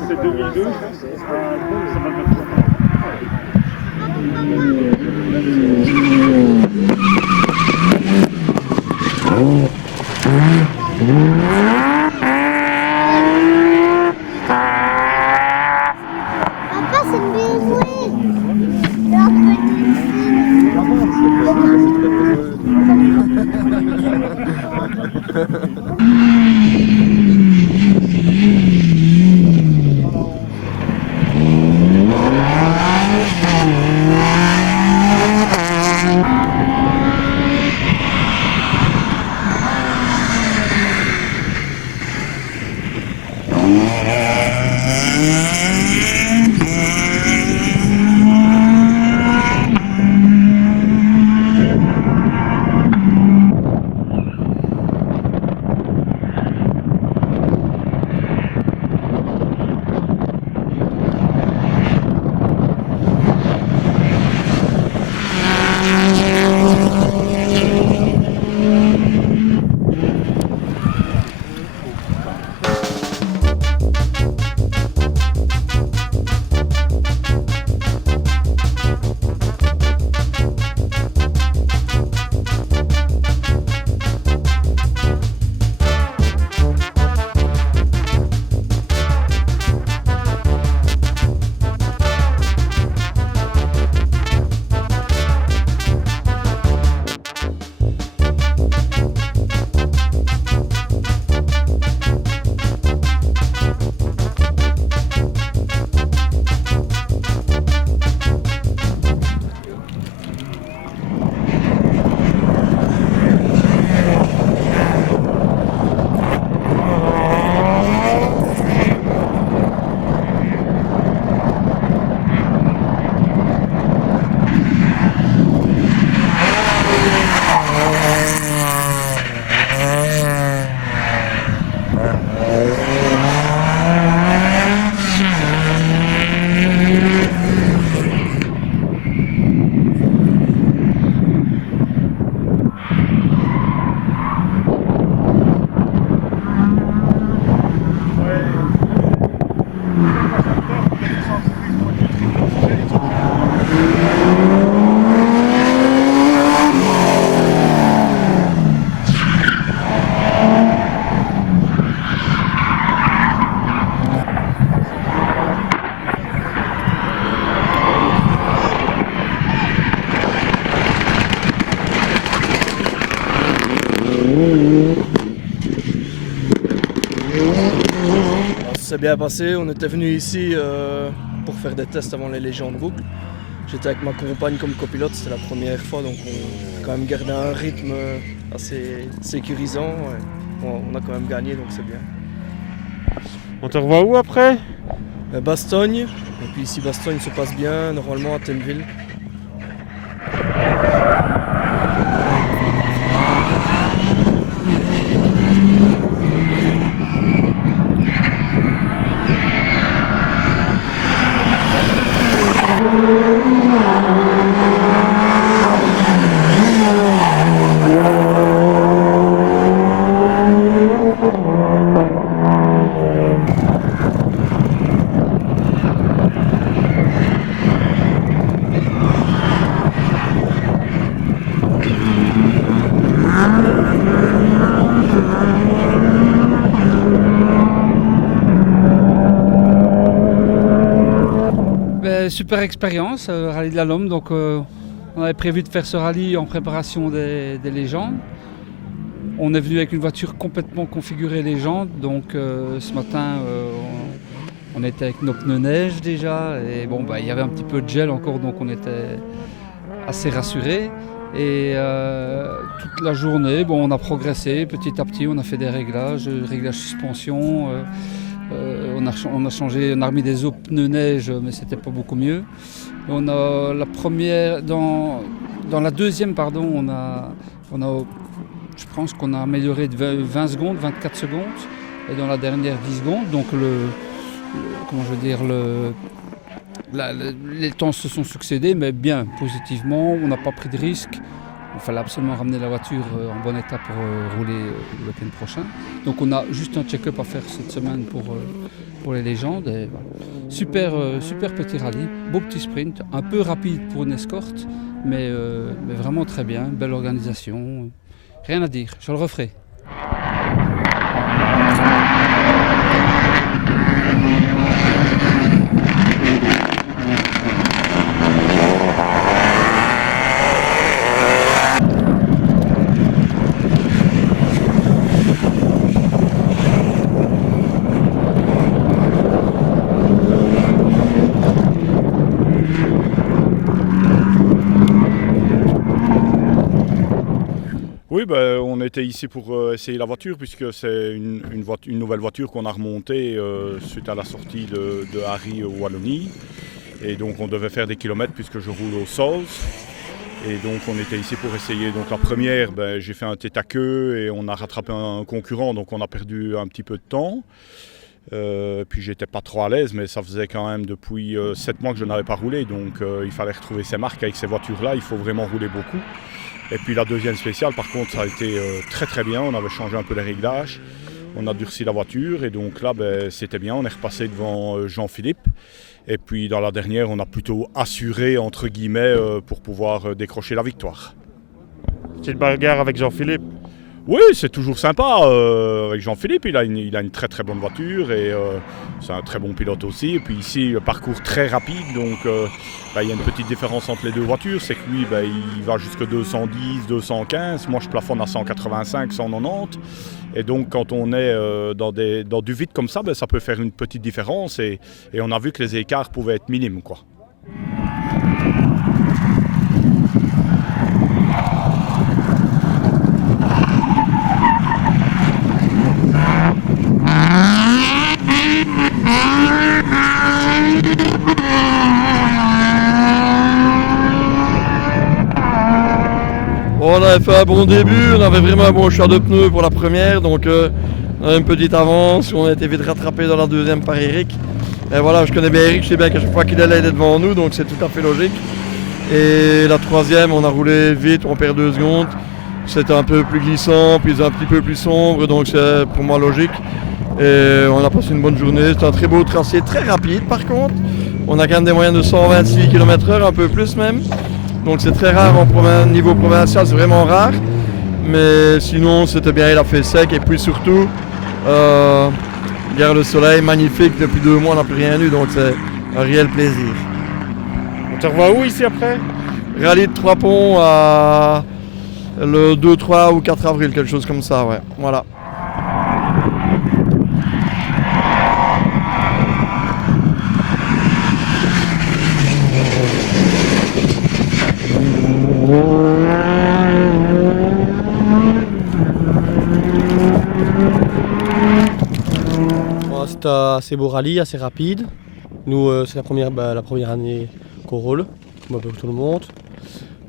c'est 2002, ça va faire Papa, c'est une BMW. Alors, Ça s'est bien passé, on était venu ici pour faire des tests avant les Légions de boucle. J'étais avec ma compagne comme copilote, c'était la première fois, donc on a quand même gardé un rythme assez sécurisant. Ouais. On a quand même gagné, donc c'est bien. On te revoit où après? Bastogne, et puis si Bastogne se passe bien, normalement à Tenneville. Super expérience, Rallye de la Lomme. Donc, on avait prévu de faire ce rallye en préparation des légendes. On est venu avec une voiture complètement configurée légende. Donc, ce matin, on était avec nos pneus neige déjà. Et bon, il y avait un petit peu de gel encore, donc on était assez rassurés. Et toute la journée, on a progressé petit à petit. On a fait des réglages suspension. On a changé, on a remis des pneus neige, mais c'était pas beaucoup mieux. On a la première, dans la deuxième, je pense qu'on a amélioré de 20 secondes, 24 secondes, et dans la dernière 10 secondes. Donc les temps se sont succédés, mais bien, positivement. On n'a pas pris de risque. Il fallait absolument ramener la voiture en bon état pour rouler le week-end prochain. Donc on a juste un check-up à faire cette semaine pour les légendes. Et voilà. Super petit rallye, beau petit sprint, un peu rapide pour une escorte, mais vraiment très bien, belle organisation. Rien à dire, je le referai. Oui, ben, on était ici pour essayer la voiture puisque c'est une nouvelle voiture qu'on a remontée suite à la sortie de Harry Wallonie. Et donc on devait faire des kilomètres puisque je roule au Sols. Et donc on était ici pour essayer. Donc la première, ben, j'ai fait un tête à queue et on a rattrapé un concurrent, donc on a perdu un petit peu de temps. Puis j'étais pas trop à l'aise, mais ça faisait quand même depuis 7 mois que je n'avais pas roulé. Donc il fallait retrouver ses marques avec ces voitures-là, il faut vraiment rouler beaucoup. Et puis la deuxième spéciale, par contre, ça a été très bien. On avait changé un peu les réglages, on a durci la voiture et donc là, ben, c'était bien. On est repassé devant Jean-Philippe. Et puis dans la dernière, on a plutôt assuré, entre guillemets, pour pouvoir décrocher la victoire. Petite bagarre avec Jean-Philippe. Oui, c'est toujours sympa avec Jean-Philippe, il a une très bonne voiture et c'est un très bon pilote aussi. Et puis ici, le parcours très rapide, donc il y a une petite différence entre les deux voitures, c'est que lui, il va jusqu'à 210, 215, moi je plafonne à 185, 190. Et donc quand on est dans du vide comme ça, ça peut faire une petite différence et on a vu que les écarts pouvaient être minimes, quoi. Bon, on avait fait un bon début, on avait vraiment un bon choix de pneus pour la première, donc on a une petite avance, on a été vite rattrapé dans la deuxième par Eric. Et voilà, je connais bien Eric, je sais bien qu'à chaque fois qu'il allait, il est devant nous, donc c'est tout à fait logique. Et la troisième, on a roulé vite, on perd 2 secondes. C'était un peu plus glissant, puis un petit peu plus sombre, donc c'est pour moi logique. Et on a passé une bonne journée, c'est un très beau tracé, très rapide par contre. On a quand même des moyennes de 126 km/h, un peu plus même. Donc c'est très rare en niveau provincial, c'est vraiment rare. Mais sinon c'était bien, il a fait sec. Et puis surtout, hier le soleil magnifique, depuis 2 mois on n'a plus rien eu, donc c'est un réel plaisir. On te revoit où ici après? Rallye de 3 ponts à le 2, 3 ou 4 avril, quelque chose comme ça, ouais. Voilà. C'est un assez beau rallye, assez rapide. Nous, c'est la première année qu'on roule, comme un peu tout le monde.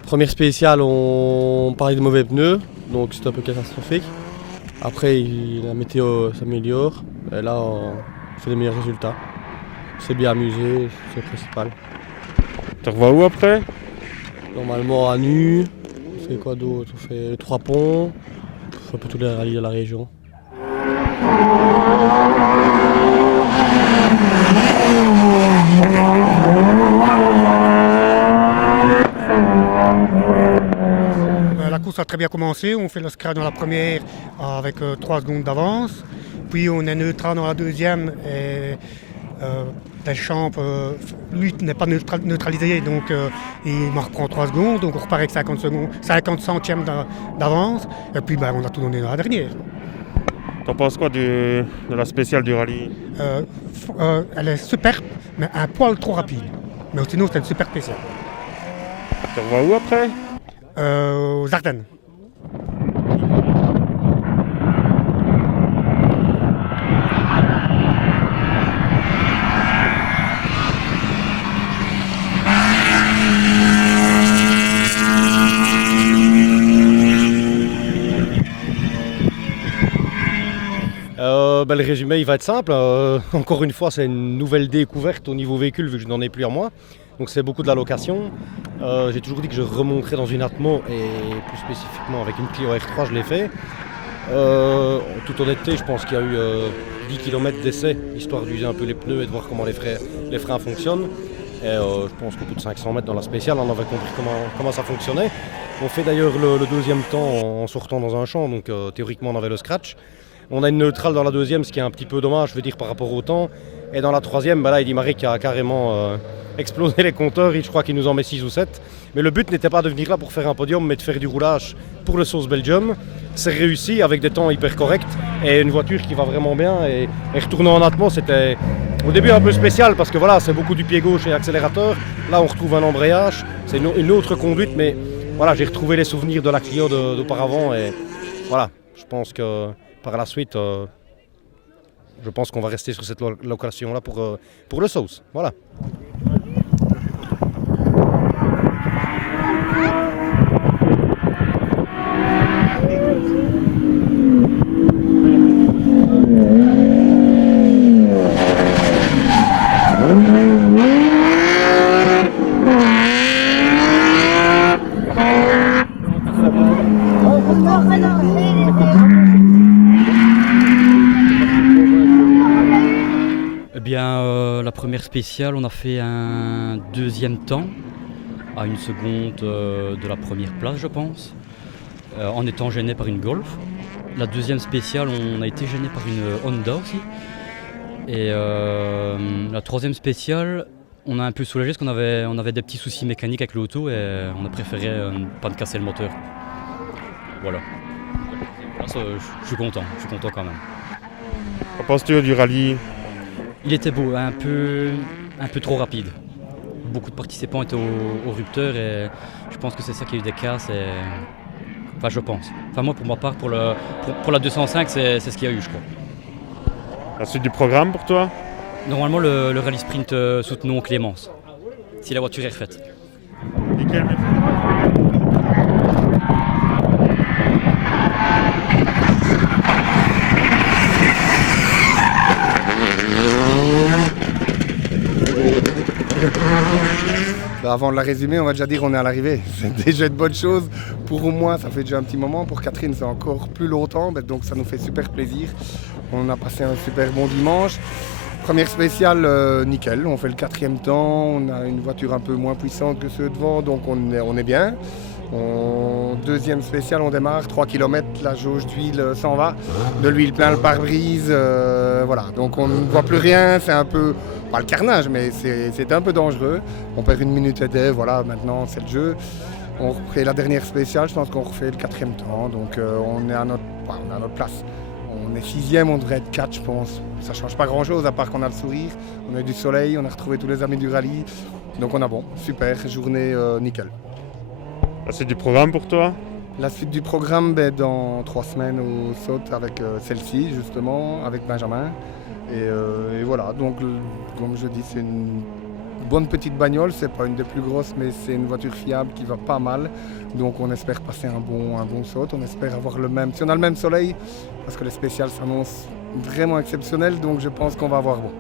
Première spéciale, on parlait de mauvais pneus, donc c'était un peu catastrophique. Après, la météo s'améliore, et là, on fait des meilleurs résultats. On s'est bien amusé, c'est le principal. Tu revois où après? Normalement à Nu, on fait quoi d'autre? On fait les 3 ponts, on fait un peu tous les rallyes de la région. La course a très bien commencé, on fait le scratch dans la première avec 3 secondes d'avance, puis on est neutral dans la deuxième et Deschamps, lui n'est pas neutralisé, donc il me reprend 3 secondes, donc on repart avec 50 centièmes d'avance, et puis on a tout donné dans la dernière. T'en penses quoi de la spéciale du rallye? Elle est superbe, mais un poil trop rapide. Mais sinon, c'est une super spéciale. Tu revois où après? Aux Ardennes. Le résumé il va être simple. Encore une fois, c'est une nouvelle découverte au niveau véhicule vu que je n'en ai plus en moi. Donc c'est beaucoup de la location. J'ai toujours dit que je remonterais dans une Atmo et plus spécifiquement avec une Clio R3, je l'ai fait. En toute honnêteté, je pense qu'il y a eu 10 km d'essai, histoire d'user un peu les pneus et de voir comment les freins fonctionnent. Et je pense qu'au bout de 500 mètres dans la spéciale, on avait compris comment ça fonctionnait. On fait d'ailleurs le deuxième temps en sortant dans un champ, donc théoriquement on avait le scratch. On a une neutrale dans la deuxième, ce qui est un petit peu dommage, je veux dire, par rapport au temps. Et dans la troisième, là, Eddy Merckx a carrément explosé les compteurs, je crois qu'il nous en met 6 ou 7. Mais le but n'était pas de venir là pour faire un podium, mais de faire du roulage pour le Sauce Belgium. C'est réussi avec des temps hyper corrects et une voiture qui va vraiment bien. Et retourner en Atmo, c'était au début un peu spécial parce que voilà, c'est beaucoup du pied gauche et accélérateur. Là, on retrouve un embrayage, c'est une autre conduite, mais voilà, j'ai retrouvé les souvenirs de la Clio d'auparavant et voilà, je pense que par la suite, je pense qu'on va rester sur cette location-là pour le Sauce. Voilà. La première spéciale, on a fait un deuxième temps à une seconde de la première place, je pense, en étant gêné par une Golf. La deuxième spéciale, on a été gêné par une Honda aussi. Et la troisième spéciale, on a un peu soulagé parce qu'on avait des petits soucis mécaniques avec l'auto et on a préféré ne pas casser le moteur. Voilà. Je suis content quand même. Qu'en penses-tu du rallye? Il était beau, un peu trop rapide. Beaucoup de participants étaient au rupteur et je pense que c'est ça qui a eu des casses. Enfin, je pense. Enfin, moi, pour ma part, pour la 205, c'est ce qu'il y a eu, je crois. La suite du programme pour toi? Normalement, le rallye sprint Soutenon Clémence, si la voiture est refaite. Nickel, merci. Avant de la résumer, on va déjà dire qu'on est à l'arrivée. C'est déjà une bonne chose. Pour moi, ça fait déjà un petit moment. Pour Catherine, c'est encore plus longtemps. Donc ça nous fait super plaisir. On a passé un super bon dimanche. Première spéciale, nickel. On fait le 4e temps. On a une voiture un peu moins puissante que ceux devant, donc on est bien. Deuxième spéciale, on démarre, 3 km, la jauge d'huile s'en va, de l'huile plein le pare-brise, voilà. Donc on ne voit plus rien, c'est un peu, pas le carnage, mais c'est un peu dangereux. On perd 1 minute et demie, voilà, maintenant c'est le jeu. On refait la dernière spéciale, je pense qu'on refait le 4e temps, donc on est à notre place. On est 6e, on devrait être 4, je pense. Ça ne change pas grand-chose, à part qu'on a le sourire, on a eu du soleil, on a retrouvé tous les amis du rallye, donc on a bon, super, journée nickel. La suite du programme pour toi? La suite du programme, dans 3 semaines au Saute avec celle-ci justement, avec Benjamin. Et voilà, donc comme je dis, c'est une bonne petite bagnole, c'est pas une des plus grosses, mais c'est une voiture fiable qui va pas mal. Donc on espère passer un bon Saute, on espère avoir le même, si on a le même soleil, parce que les spéciales s'annoncent vraiment exceptionnelles, donc je pense qu'on va avoir bon.